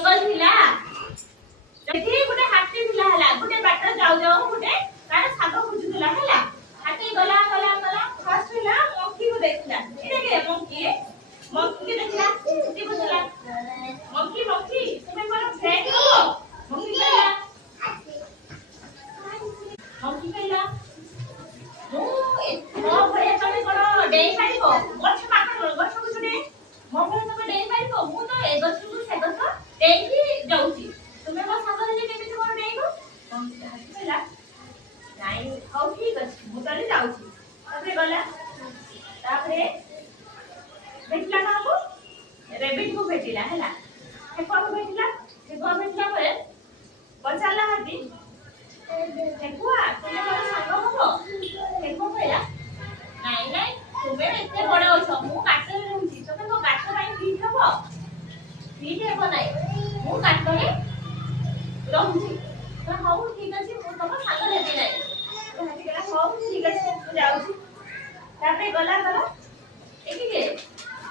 जंगल थिला सेठी गुटे हाथी थिला हला गुटे बाटर जाऊ जाऊ गुटे तार साग खुजुला हला हाथी गला गला गला फर्स्ट हिला मंकी को देखला एटा के मंकी के देखला सेठी बुझला मंकी मंकी तुम्हें मोर फ्रेंड हो मंकी कहला मो भले तमे कोन डेई पाइबो गछ पाखर गछ कुछडे मो भले तमे डेई पाइबो मु तो ए गछ को से गछ डेई की जाउची तुमे मो सागर जे केमिति मोर डेईबो कहला नाइ हाउ ठीक अछि मु तले जाउची तबे गला तापरे भेटला काको रेबिट को भेटिला हला हे कोन भेटिला परे पचाला हाथी देखुआ तुमे मोर साग हबो देखो भैया नाइ नाइ तुमे एते बड़ अछ मु काटले रहउची तमे मो काट पाई फीट हेबो नाइ मु काटले रहउची तो हाउ ठीक अछि मु तम साग लेबी नाइ तो हाथी कहला हाउ ठीक अछि तू जाउची तापरे गला गला एकी के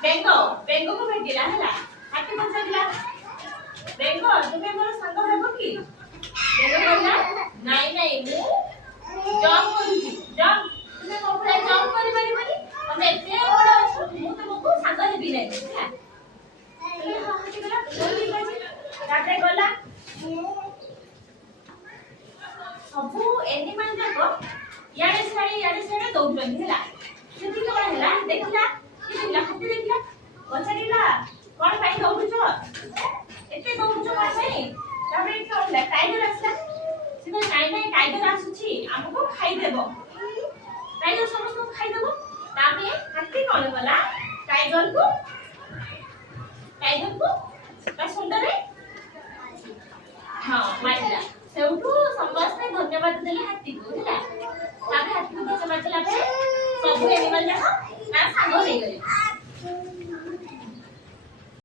बेंगो को भेटिला हला हाथी पछादिला बेंगो तुमे मोर साग हेबो की बेंगो कहला नाइ नाइ मु जॉब करूची जॉब तुमे कोपरा जॉब करि परिबनी तमे एते बड़ अछ मु तुमको साग हेबी नै ହେଲା ए हा हाथी गला ठीक अछि ताते गला सबु एनिमल जाको याडे साडे दौड़बनी होला सेति कोन होला देखला कि देखला हाथी देखला पछाडीला कोन पाई दौड़ुछ एते दौड़ुछ कोन पाई तबे कोन होला टाइगर आसला सिना नाइ टाइगर आसुची हमको खाई देबो टाइगर समस्त को खाई देबो तामे हाथी कोन गला टाइगर को ता सुंदरे हां माइला सेउठू समस्त धन्यवाद देली हाथी को होला तामे हाथी को धन्यवाद देला पे सब एनिमल जाको ना सांग हो गई